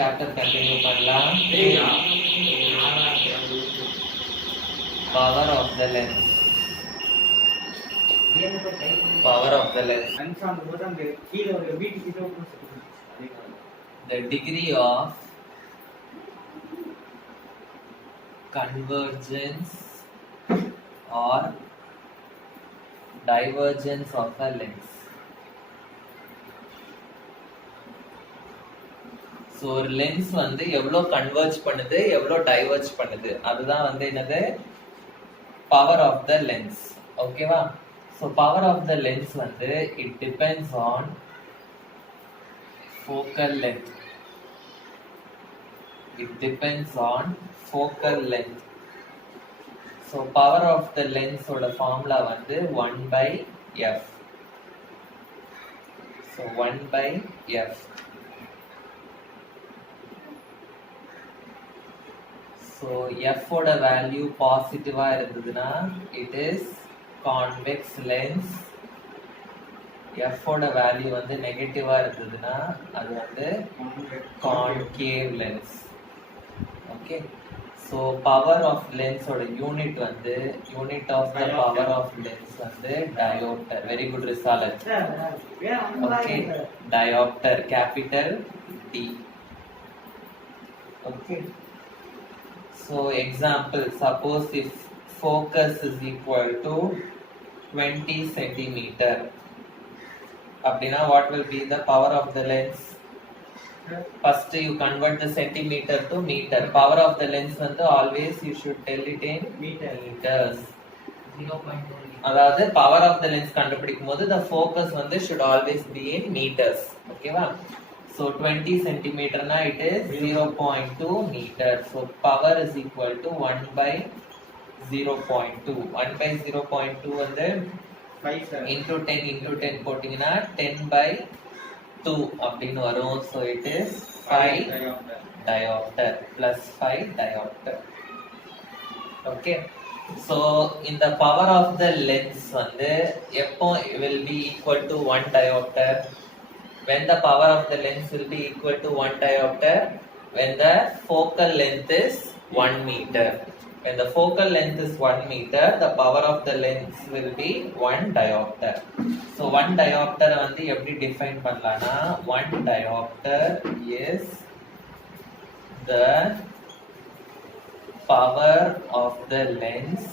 Chapter continue பண்ணலாம். Power of the lens. Power of the lens. The degree of convergence or divergence of a lens. So ஒரு lens வந்து எவ்வளோ converge பண்ணுது எவ்வளோ diverge பண்ணுது அதுதான் வந்து என்னது power of the lens. ஓகேவா? So power of the lens வந்து it depends on focal length. It depends on focal length. So power of the lens ஓட formula வந்து 1 by f. So 1 by f. So f ஓட value positive இருந்ததுன்னா it is convex lens. f ஓட value வந்து நெகட்டிவா இருந்ததுன்னா அது வந்து concave lens. Okay, so power of lens ஓட யூனிட் வந்து unit of the power of lens வந்து dioptre. Very good result. Okay, dioptre capital D. Okay, so example, suppose if focus is equal to 20 centimeter அப்படினா what will be the power of the lens? First you convert the centimeter to meter. Power of the lens வந்து always you should tell it in meters. 0.1. அதாவது power of the lens கண்டுபிடிக்கும் போது the focus வந்து should always be in meters. ஓகேவா? So 20 centimeter na it is 0.2 meter. So power is equal to 1 by 0.2. 1 by 0.2 வந்து 5 into 10 into 10 போட்டிங்கன்னா 10 by 2 அப்படின்னு வரும். So it is 5 diopter plus 5 diopter. Okay, so in the power of the lens வந்து எப்போ will be equal to 1 diopter? When the power of the lens will be equal to 1 diopter? When the focal length is 1 meter. When the focal length is 1 meter, the power of the lens will be 1 diopter. So 1 diopter வந்து எப்படி define பண்ணலாம்னா 1 diopter is the power of the lens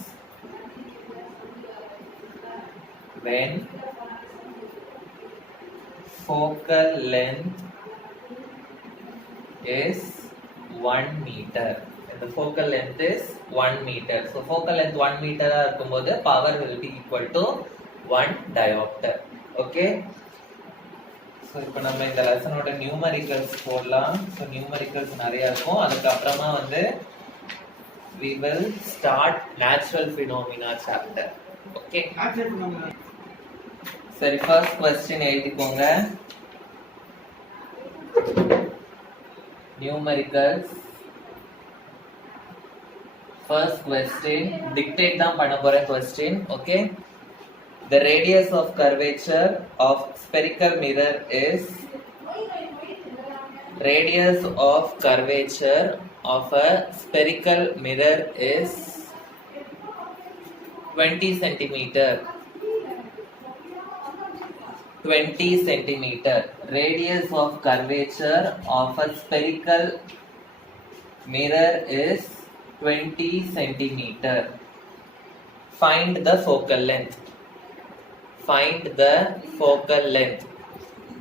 when focal length is 1 meter. And the focal length is 1 meter. So focal length 1 meter இருக்கும்போது power will be equal to 1 diopter. Okay, so இப்போ நம்ம இந்த லெசனோட numericals போடலாம். So numericals நிறைய இருக்கும். அதுக்கு அப்புறமா வந்து we will start natural phenomena chapter. Okay, natural phenomena. சரி, first question எழுதிக்கோங்க. Numericals. First question, dictate தான் பண்ண போற question. Okay, the radius of curvature of spherical mirror is radius of curvature of a spherical mirror is 20 centimeter. 20 centimeter. Radius of curvature of a spherical mirror is 20 centimeter. Find the focal length. Find the focal length.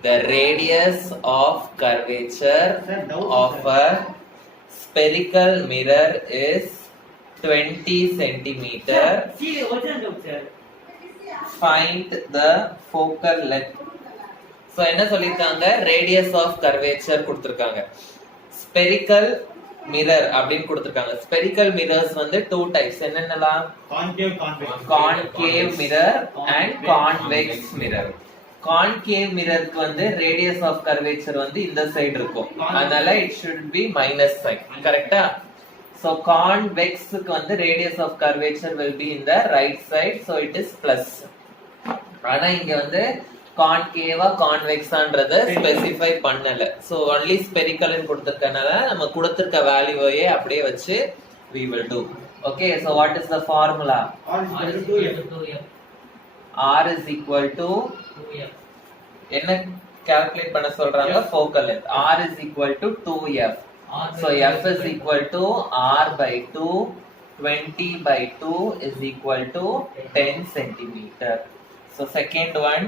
The radius of curvature of a spherical mirror is 20 centimeter. Find the focal length. So என்ன சொல்லிருக்காங்க? radius of curvature கொடுத்திருக்காங்க. spherical mirror அப்படின்னு கொடுத்திருக்காங்க. spherical mirrors வந்து two types. என்னென்னலாம்? concave mirror and convex mirror. concave mirrorக்கு வந்து radius of curvature வந்து இந்த சைடு இருக்கும். அதனால it should be minus sign. கரெக்ட்டா? So convex க்கு வந்து radius of curvature will be in the right side, so it is plus. ஆனா இங்க வந்து கான்கேவா கான்வெக்ஸான்றத ஸ்பெசிஃபை பண்ணல. ஸோ ஒன்லி ஸ்பெரிக்கல்னு கொடுத்துருக்கனால நம்ம கொடுத்துருக்க வேல்யூவையே அப்படியே வச்சு we will do. Okay, so what is the formula? R is equal to 2f. R is equal to 2f. என்ன calculate பண்ண சொல்றாங்க? Focal length. R is equal to 2f. So f is equal to R by 2. 20 by 2 is equal to 10 centimeter. So second one,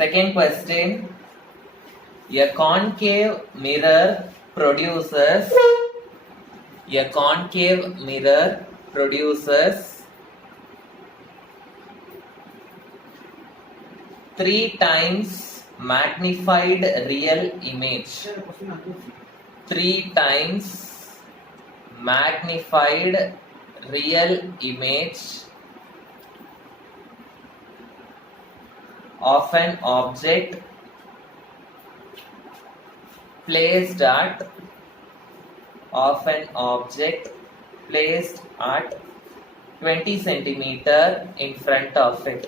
second question. A concave mirror produces 3 times magnified real image. 3 times magnified real image of an object placed at 20 centimeter in front of it.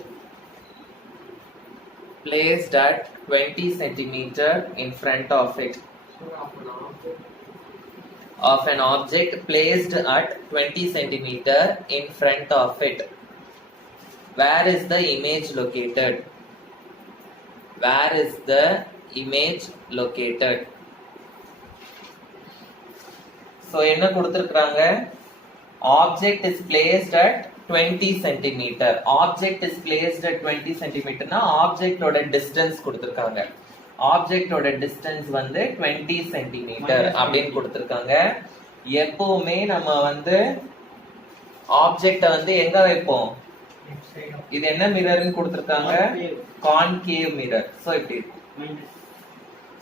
Placed at 20 centimeter in front of it. Of an object placed at 20 centimeter in front of it. Where is the image located? Where is the image located? So என்ன கொடுத்திருக்காங்க? Object is placed at 20 centimeter. Object is placed at 20 centimeter னா object ஓட distance கொடுத்திருக்காங்க. Object ஓட distance வந்து 20 centimeter அப்படின்னு கொடுத்திருக்காங்க. எப்பவுமே நம்ம வந்து object வந்து எங்க வைப்போம்? இது என்ன மிரர்னு கொடுத்திருக்காங்க? Concave mirror. So இப்படி இருக்கும்.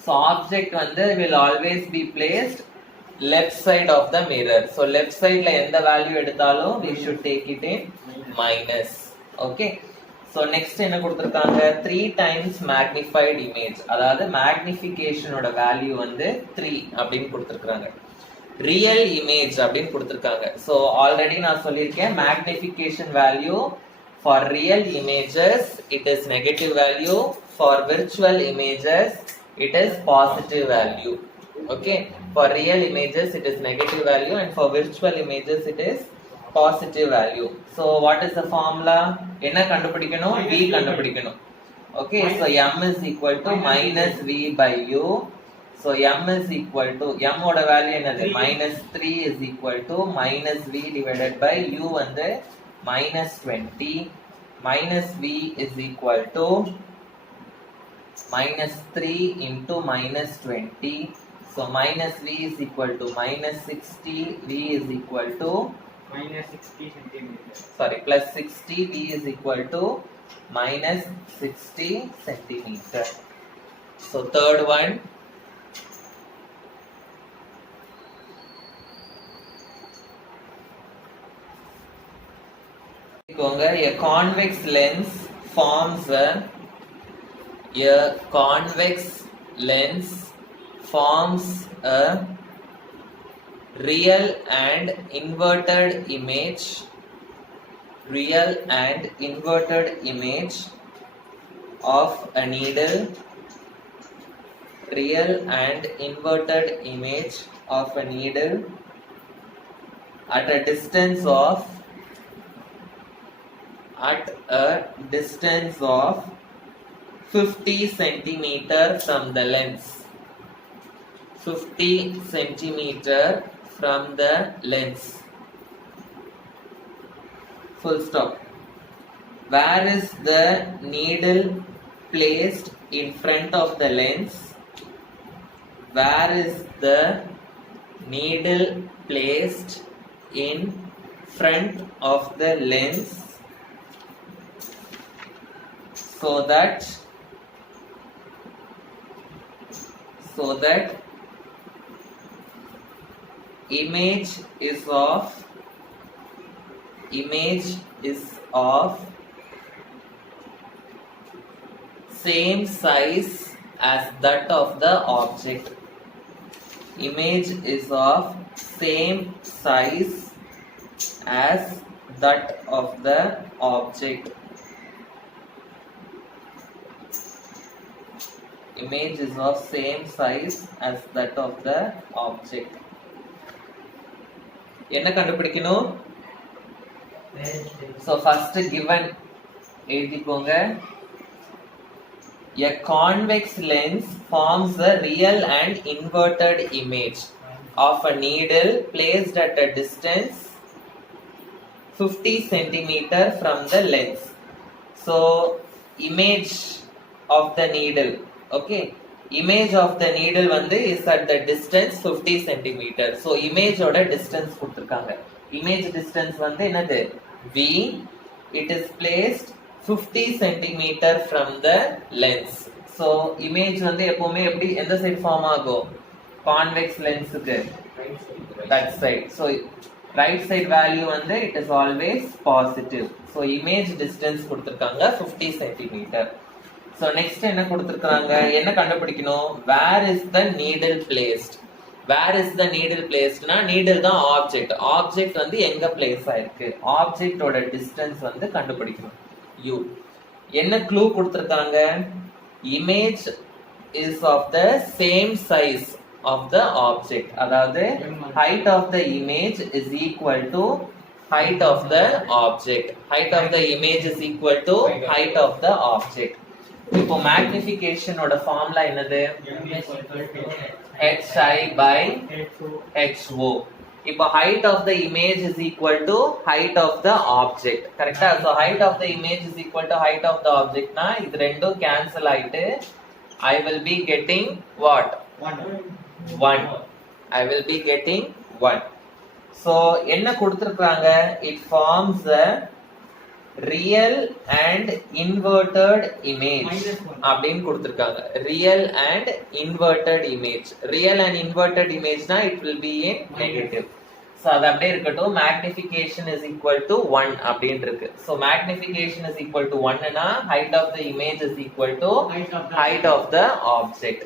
So object வந்து will always be placed left side of the mirror. So left side la endha value eduthalum we should take it in minus. Okay, so next enna kuduthirukanga 3 times magnified image, adhaadu magnification oda value வந்து 3 அப்படினு கொடுத்திருக்காங்க. real image அப்படினு கொடுத்திருக்காங்க. So already நான் சொல்லிருக்கேன் magnification value for real images it is negative value, for virtual images it is positive value. Okay, for real images it is negative value and for virtual images it is positive value. So what is the formula? Enna kandupidikanum? V kandupidikanum. Okay, so m is equal to minus v by u. So m is equal to m oda value enadhu? Minus 3 is equal to minus v divided by u and minus 20. Minus v is equal to minus 3 into minus 20. So minus v is equal to minus 60, v is equal to minus 60 centimeters. Sorry, plus 60, v is equal to minus 60 centimeter. So third one. A convex lens forms a real and inverted image of a needle. Real and inverted image of a needle at a distance of 50 centimeter from the lens. 50 centimeter from the lens. Full stop. Where is the needle placed in front of the lens? Where is the needle placed in front of the lens so that image is of same size as that of the object. Image is of same size as that of the object. Image is of same size as that of the object. என்ன கண்டுபிடிக்கணும்? So first given எழுதிக்கோங்க. A convex lens forms a real and inverted image of a needle placed at a distance 50 centimeter from the lens. So image of the needle, okay, image of the needle வந்து is at the distance 50 centimeter. So image ஓட distance கொடுத்திருக்காங்க. Image distance வந்து என்னது? V. It is placed 50 centimeter from the lens. So image வந்து எப்பவுமே எப்படி எந்த side form ஆகும்? Convex lensக்கு that side. So right side value வந்து it is always positive. So image distance கொடுத்திருக்காங்க 50 centimeter. So next என்ன கொடுத்திருக்காங்க? என்ன கண்டுபிடிக்கணும்? Where is the needle placed? Where is the needle placed? னா needle தான் object. Object வந்து எங்க place ஆயிருக்கு? Object ஓட distance வந்து கண்டுபிடிக்கணும். U. என்ன clue கொடுத்திருக்காங்க? Image is of the same size of the object. அதாவது height of the image is equal to height of the object. Height of the image is equal to height of the object. இப்போ magnification ஓட formula என்னது? hi by ho. இப்போ height of the image is equal to height of the object. கரெக்ட்டா? So height of the image is equal to height of the object னா இது ரெண்டும் cancel ஆயிட்டு I will be getting what? 1. I will be getting 1. So என்ன கொடுத்திருக்காங்க? It forms a real and inverted image அப்படின்னு கொடுத்திருக்காங்க. Real and inverted image. Real and inverted image னா it will be in negative. So அது அப்படியே இருக்கட்டும். Magnification is equal to 1 அப்படின்னு இருக்கு. So magnification is equal to 1 னா height of the image is equal to height of the object.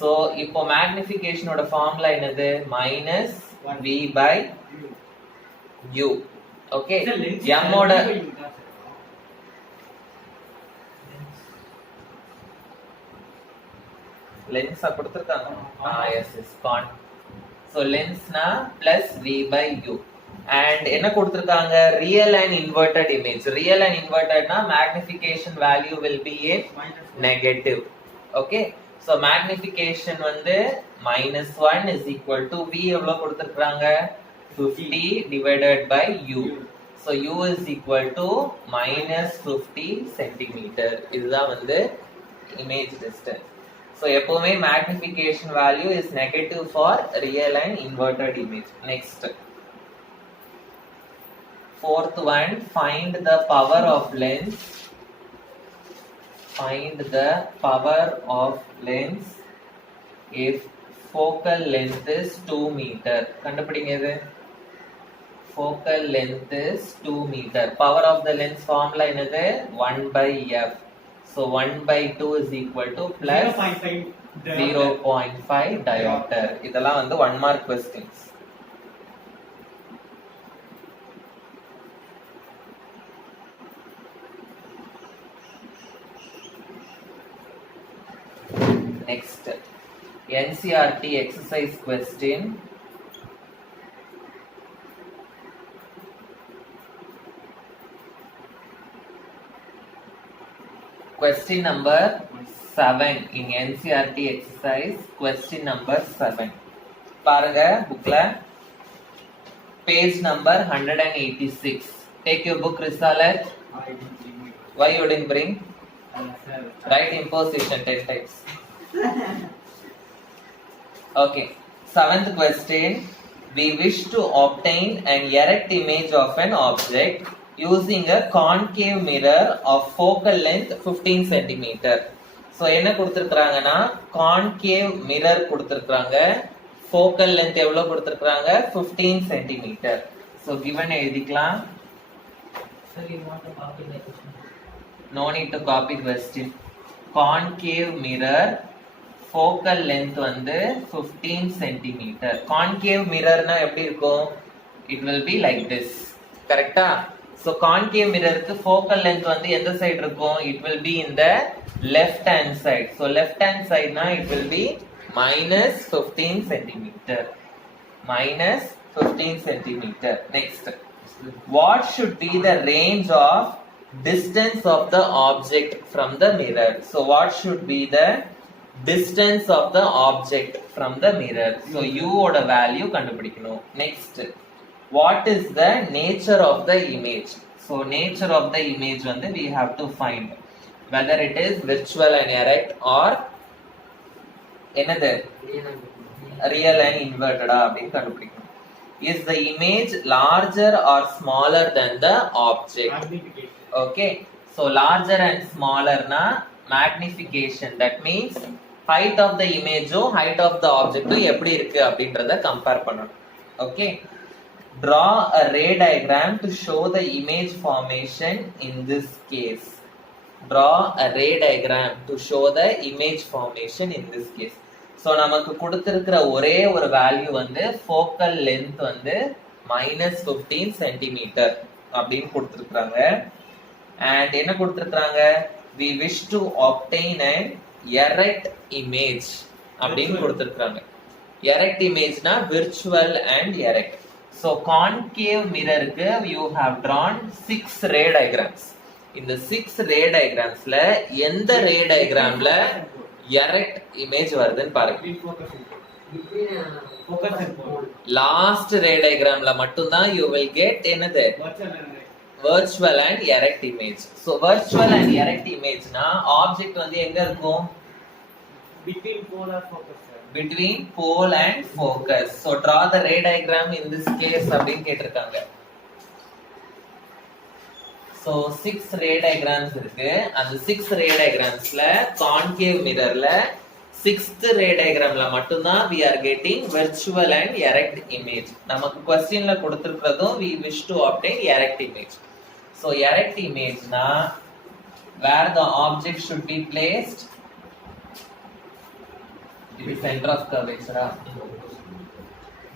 So இப்போ magnification ஓட formula என்னது? minus v by u. Okay. m ஓட lens கொடுத்திருக்காங்க. yes is con. So lens na plus v by u. And என்ன கொடுத்திருக்காங்க? Real and inverted image. Real and inverted na magnification value will be in negative. Okay. So magnification வந்து -1 is equal to v எவ்வளவு கொடுத்திருக்காங்க? 50 divided by u. So u is equal to -50 centimeter. இதுதான் வந்து image distance. So எப்பவுமே magnification value is negative for real and inverted image. Next, fourth one, find the power of lens. Find the power of lens if focal length is 2 meter. கண்டுபிடிங்க இது. Focal length is 2 meter. Power of the lens formula என்னது? 1 by f. So 1 by 2 is equal to plus 0.5 diopter. இதெல்லாம் வந்து 1 mark questions. Next, NCERT exercise question. Question number 7 in NCERT exercise. Question number 7. பாருங்க bookல page number 186. Take your book, Risalat. Why you didn't bring? Write imposition 10 times. Okay. 7th question. We wish to obtain an erect image of an object using a concave mirror of focal length 15 centimeter. So என்ன கொடுத்திருக்காங்கன்னா concave mirror கொடுத்திருக்காங்க. Focal length எவ்வளவு கொடுத்திருக்காங்க? 15 centimeter. So given எழுதிக்கலாம். Sir, you want to copy the question? No need to copy question. Concave mirror focal length வந்து 15 centimeter. Concave mirror னா எப்படி இருக்கும்? It will be like this. கரெக்ட்டா? So concave mirror க்கு focal length வந்து எந்த side இருக்கும்? It will be in the left hand side. So left hand side na it will be minus 15 centimeter. Minus 15 centimeter. Next. What should be the range of distance of the object from the mirror? So what should be the distance of the object from the mirror? So u ஓட value கண்டுபிடிக்கணும். Next. What is the nature of the image? So nature of the image வந்து we have to find whether it is virtual and erect or என்னது real and inverted அப்படின்னு கண்டுபிடிக்கணும். Is the image larger or smaller than the object? Okay, so larger and smaller na magnification. That means height of the image height of the object எப்படி இருக்கு அப்படின்றத compare பண்ணணும். Okay, draw a ray diagram to show the image formation in this case. Draw a ray diagram to show the image formation in this case. So நமக்கு கொடுத்திருக்கிற ஒரே ஒரு value வந்து focal length வந்து minus 15 centimeter அப்படின்னு கொடுத்திருக்காங்க. And என்ன கொடுத்திருக்காங்க? We wish to obtain an erect image அப்படின்னு கொடுத்திருக்காங்க. Erect image na virtual and erect. So concave mirror க்கு you have drawn 6 ray diagrams. இந்த 6 ray diagramsல எந்த ray diagramல erect image வருதுன்னு பாருங்க. லாஸ்ட் ray diagramல மட்டும் தான் you will get என்னது virtual and erect image. So virtual and erect image na object வந்து எங்க இருக்கும்? Between pole and focus. So draw the ray diagram in this case அப்படின்னு கேட்டிருக்காங்க. So 6 ray diagrams இருக்கு. அந்த 6 ray diagramsல concave mirrorல 6th ray diagramல மட்டும் தான் we are getting virtual and erect image. நமக்கு questionல கொடுத்திருக்கிறதும் we wish to obtain erect image. So erect image na where the object should be placed in the center of curvature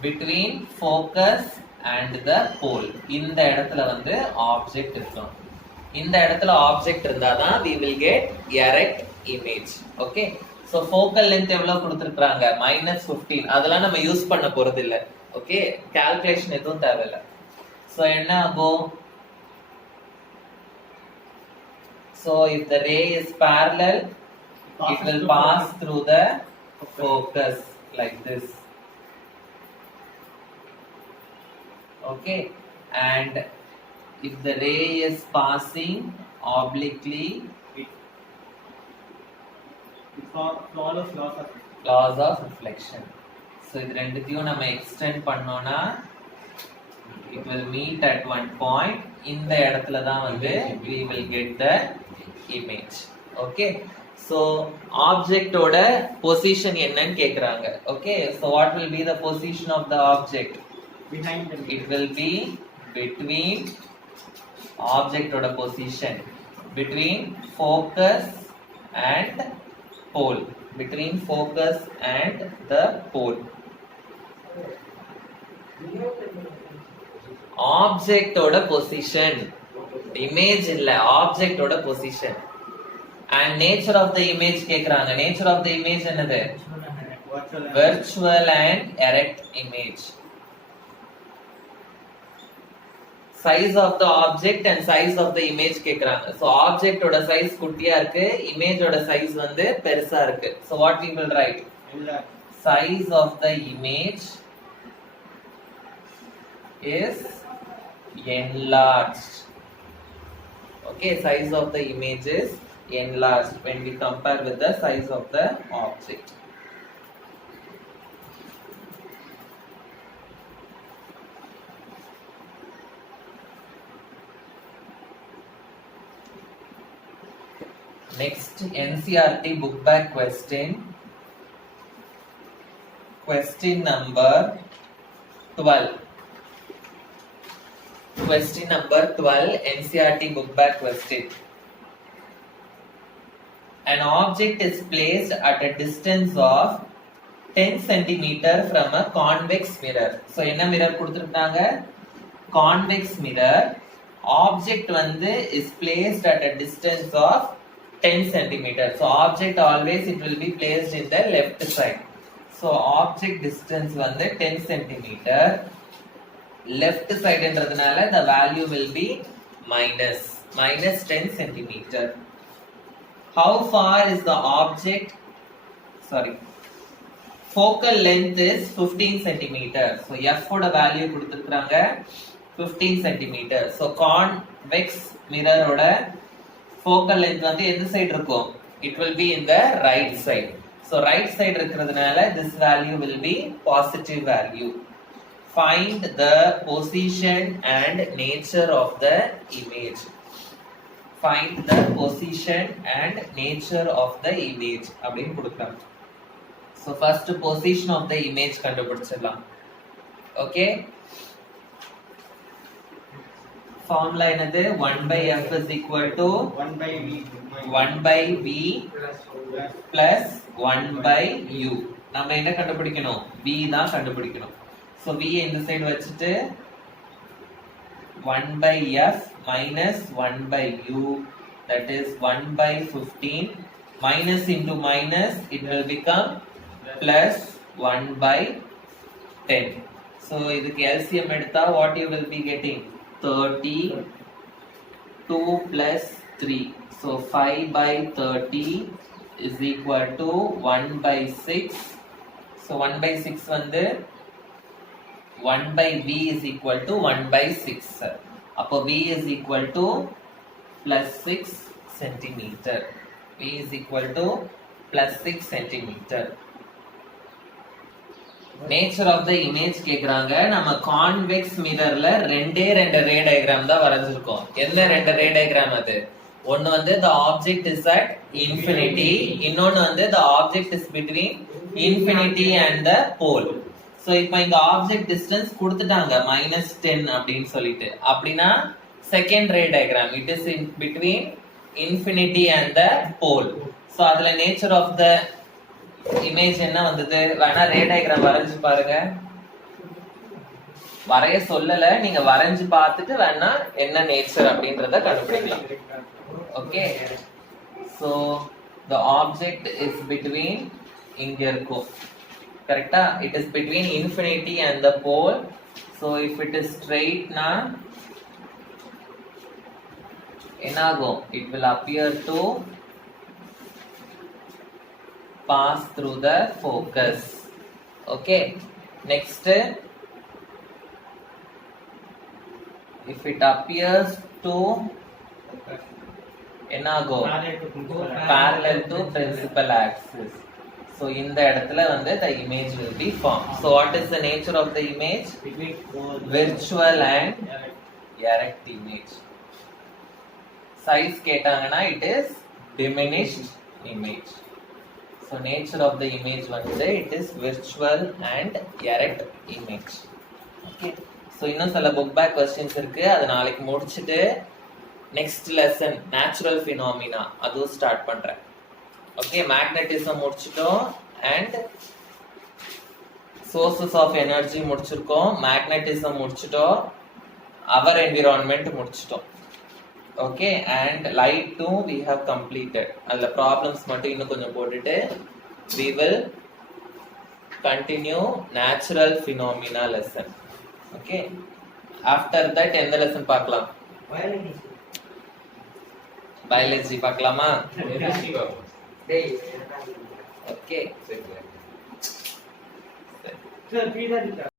between focus and the pole. இந்த இடத்துல வந்து object இருக்கும். இந்த இடத்துல object இருந்தாதான் we will get erect image. Okay, so focal length எவ்வளவு கொடுத்திருக்காங்க? minus 15. அதெல்லாம் நம்ம யூஸ் பண்ண போறது இல்ல. Okay, calculation எதுவும் தேவையில்லை. So என்ன ஆகும்? So if the ray is parallel, it will pass through the focus like this. Okay, and if the ray is passing obliquely, it follows laws of reflection. So இது ரெண்டுத்தையும் நம்ம extend பண்ணோம்னா it will meet at one point. இந்த இடத்துல தான் வந்து we will get the image. Okay, so object ஓட position என்னன்னு கேக்குறாங்க. Okay, so what will be the position of the object? behind the It will be between object oda position between focus and pole. Between focus and the pole. Object oda position. Image illa object oda position. And nature of the image kekranga. Nature of the image என்னது? Virtual and erect image. Size of the object and size of the image கேக்குறாங்க. So object ஓட size குட்டியா இருக்கு, image ஓட size வந்து பெருசா இருக்கு. So what we will write? Size of the image is enlarged. Okay, size of the image is enlarged when we compare with the size of the object. Next, NCERT book back question. Question number 12. Question number 12, NCERT book back question. An object is placed at a distance of 10 centimeter from a convex mirror. So, என்ன mirror கொடுத்திருக்காங்க? Convex mirror. object வந்து is placed at a distance of 10 centimeter. So object always it will be placed in the left side. So object distance வந்து 10 centimeter. Left side என்றதுனால the value will be minus 10 centimeter. How far is the object? Sorry. Focal length is 15 centimeter. So f ஓட value கொடுத்திருக்காங்க 15 centimeter. So convex mirror ஓட focal length வந்து எந்த side இருக்கும்? It will be in the right side. So right side இருக்கிறதுனால this value will be positive value. Find the position and nature of the image. Find the position and nature of the image அப்படின்னு கொடுக்கலாம். So first position of the image கண்டுபிடிச்சிடலாம். Okay. Formula என்னது? 1 by f is equal to 1 by v 1 by v plus 1 by u. நம்ம என்ன கண்டுபிடிக்கணும்? v தான் கண்டுபிடிக்கணும். So v இந்த சைடு வச்சிட்டு 1 by f minus 1 by u, that is 1 by 15, minus into minus it will become plus 1 by 10. So இதுக்கு LCM எடுத்தா what you will be getting? 30, 2 plus 3. So 5 by 30 is equal to 1 by 6. So 1 by 6 வந்து 1 by v is equal to 1 by 6. அப்போ v is equal to plus 6 centimeter. v is equal to plus 6 centimeter. Nature of the image கேக்குறாங்க. நம்ம convex mirrorல ரெண்டே ரே diagram தான் வரைஞ்சிருக்கோம். என்ன ரெண்டு ரே diagram அது? ஒன்னு வந்து the object is at infinity, இன்னொன்னு வந்து the object is between infinity and the pole. So இப்போ இங்க ஆப்ஜெக்ட் டிஸ்டன்ஸ் கொடுத்துட்டாங்க -10 அப்படின்னு சொல்லிட்டு. அப்படினா second ray diagram it is in between infinity and the pole. So அதுல நேச்சர் ஆஃப் த இமேஜ் என்ன வந்தது? வேணா ரே டயகிராம் வரைஞ்சு பாருங்க. வரைய சொல்லல, நீங்க வரைஞ்சு பார்த்துட்டு வேணா என்ன நேச்சர் அப்படின்றத கண்டுபிடிக்கலாம். Okay. So the object is between இங்க இருக்கும். கரெக்ட்டா? It is between infinity and the pole. So if it is straight na என்னாகும்? It will appear to pass through the focus. Okay. Next, if it appears to என்னாகும்? Parallel to principal axis. So இந்த இடத்துல வந்து the image will be formed. So what is the nature of the image? Virtual and erect image. Size கேட்டாங்கன்னா it is diminished image. So nature of the image வந்து it is virtual and erect image. Okay. So இன்னும் சில book back questions இருக்கு. அது நாளைக்கு முடிச்சிட்டு next lesson natural phenomena அதுவும் start பண்றேன். Okay, magnetism முடிச்சிட்டோம் and sources of energy முடிச்சிருக்கோம். magnetism முடிச்சிட்டோம். our environment முடிச்சிட்டோம். Okay, and light too we have completed. அதுல problems மட்டும் இன்னும் கொஞ்சம் போட்டுட்டு we will continue natural phenomena lesson. Okay, after that எந்த lesson பார்க்கலாம்? biology பார்க்கலாமா? Okay. Sir,